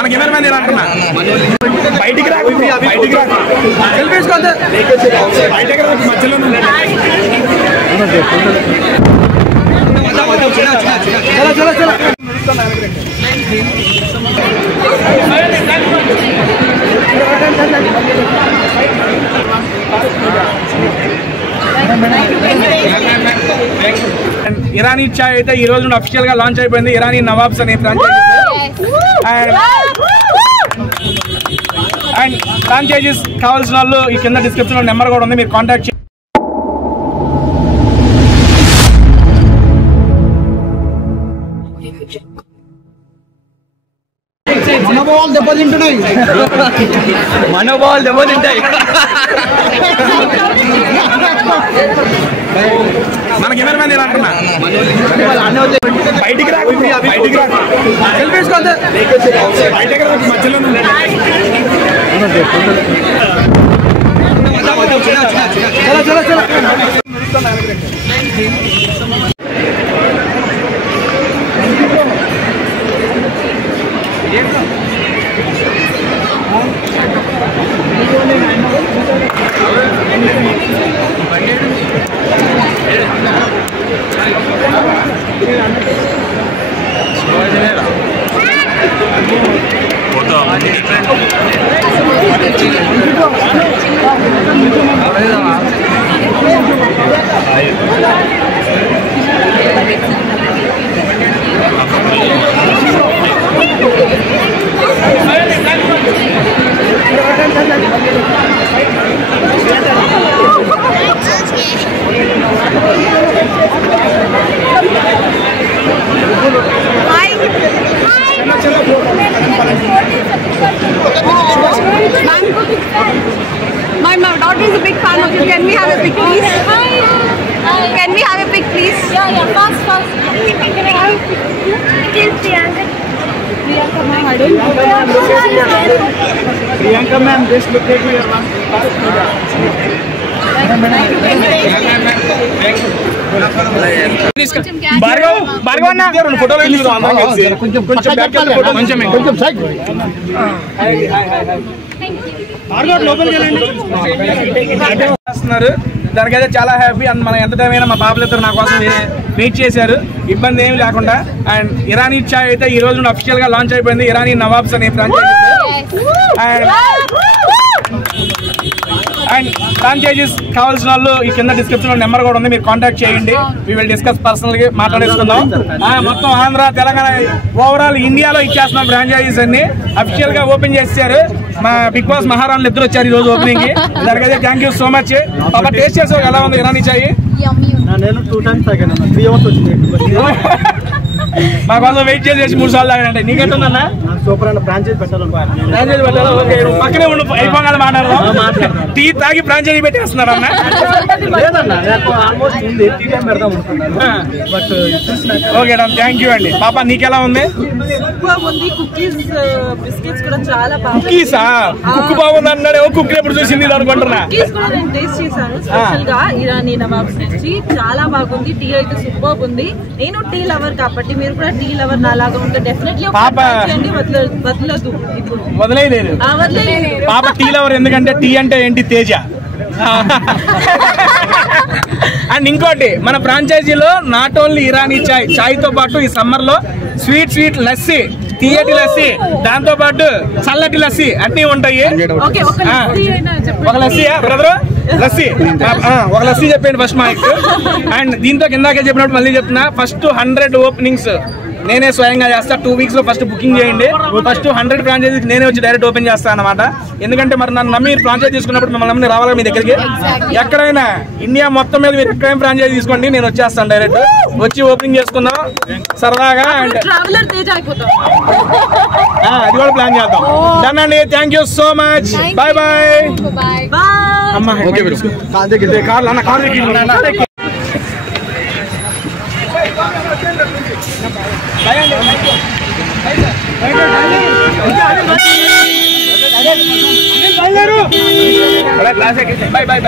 మన కెమెరామెన్ నేను అంటున్నా బయటికి రాకు బయటికి రాకు బయటికి రాకు మధ్యలో చలో చలో ఇరానీ చాయ్ అయితే ఈ రోజు అఫీషియల్ గా లాంచ్ అయిపోయింది. ఇరానీ నవాబ్స్ అనే అండ్ ఫ్రాంచైజీస్ కావాల్సిన వాళ్ళు ఈ కింద డిస్క్రిప్షన్ లో నెంబర్ కూడా ఉంది, మీరు కాంటాక్ట్ చేయండి. మనోభావాలు దెబ్బతింటున్నాయి మన కెమెరామెన్ నేను అంటున్నా బయటికి రాకు బయటికి రాకు బయటికి రాకు మధ్యలో చలో చలో My daughter is a big fan of you. Can we have a pic, please? Hi. Can we have a pic, please? Yeah, fast. Can I have a pic? Please, Priyanka. Priyanka, ma'am. Priyanka, ma'am, just look at your one. Bhargav అన్న రెండు ఫోటోలు చేస్తున్నారు. దానికైతే చాలా happy and మన ఎంత time అయినా మా పాపలు ఇద్దరు నా కోసం వెయిట్ చేశారు, ఇబ్బంది ఏమి లేకుండా. అండ్ ఇరానీ చాయ్ అయితే ఈ రోజు అఫీషియల్ గా లాంచ్ అయిపోయింది. ఇరానీ నవాబ్స్ అనే అండ్ ఫ్రాంచైజీస్ కావాల్సిన వాళ్ళు ఈ కింద డిస్క్రిప్షన్ లో నెంబర్ కూడా ఉంది, మీరు కాంటాక్ట్ చేయండి. వి విల్ డిస్కస్ పర్సనల్ గా మాట్లాడేసుకుందాం. మొత్తం ఆంధ్ర తెలంగాణ ఓవరాల్ ఇండియాలో ఇచ్చేస్తున్నాం ఫ్రాంచైజీస్ అన్ని అఫీషియల్ గా ఓపెన్ చేశారు. మా బిగ్ బాస్ మహారాణులు ఇద్దరు వచ్చారు ఈ రోజు ఓపెనింగ్ కి. దానికైతే థ్యాంక్ యూ సో మచ్. పాపా టేస్ట్ చేసావు, ఎలా ఉంది ఇరానీ చాయ్? నేను 2 times తాగాను, 3 hours వచ్చింది. మా కోసం వెయిట్ చేసి 3 సార్లు తాగానంటే నీకెట్టుందన్నా? సూపర్ అన్న ఫ్రాంచైజీ పెట్టాలా? ఓకే, పక్కనే ఉండు, అయిపోగానే మాట్లాడదాం. టీ తాగి ఫ్రాంచైజీ పెట్టేస్తున్నారు అన్న? లేదన్నా, ఆల్మోస్ట్ ఉంది, టీ టైం పెడదాం అనుకున్నాను. బట్ ఓకే థ్యాంక్ యూ అండి. పాప నీకెలా ఉంది? బిస్కెట్స్ కూడా చాలా బాగుంది. కుక్కీసా? కుక్ బాగుంది అన్నాడు, కుక్కీ ఎప్పుడు చూసింది అనుకుంటున్నా. కుక్కీస్ కూడా నేను టేస్ట్ చేశాను స్పెషల్ గా ఇరానీ నవాబ్స్ నుంచి, చాలా బాగుంది. టీ అయితే సూపర్ ఉంది. నేను టీ లవర్ కాబట్టి మీరు కూడా టీ లవర్ నాలాగా ఉంటే డెఫినెట్లీ వదిలేదు పాప టీ లవర్. ఎందుకంటే టీ అంటే ఏంటి, తేజ. అండ్ ఇంకోటి, మన ఫ్రాంచైజీలో నాట్ ఓన్లీ ఇరానీ చాయ్ తో పాటు ఈ సమ్మర్ లో స్వీట్ లస్సీ, తీయటి లస్సీ, దాంతో పాటు చల్లటి లస్సీ అన్ని ఉంటాయి. ఒక లస్సీయా బ్రదర్? లస్సీ ఒక లస్సీ చెప్పండి ఫస్ట్ మైక్. అండ్ దీంతో కిందాకే చెప్పినప్పుడు మళ్ళీ చెప్తున్నా, ఫస్ట్ 100 ఓపెనింగ్స్ నేనే స్వయంగా చేస్తా. 2 weeks లో ఫస్ట్ బుకింగ్ చేయండి. ఫస్ట్ 100 ఫ్రాంచైజీస్ నేనే వచ్చి డైరెక్ట్ ఓపెన్ చేస్తాను అనమాట. ఎందుకంటే మరి నన్ను నమ్మి ఫ్రాంచైజీ తీసుకున్నప్పుడు మిమ్మల్ని నమ్మి రావాలి మీ దగ్గరికి. ఎక్కడైనా ఇండియా మొత్తం మీద మీరు ఎక్కడైనా ఫ్రాంచైజీ తీసుకోండి, నేను వచ్చేస్తాను డైరెక్ట్. వచ్చి ఓపెనింగ్ చేసుకుందాం సరదాగా. అండ్ అది కూడా ప్లాన్ చేద్దాం. డన్ అండి, thank you so much. Bye bye. అమ్మా కార్ అన్న, కార్ దగ్గర Bye bye.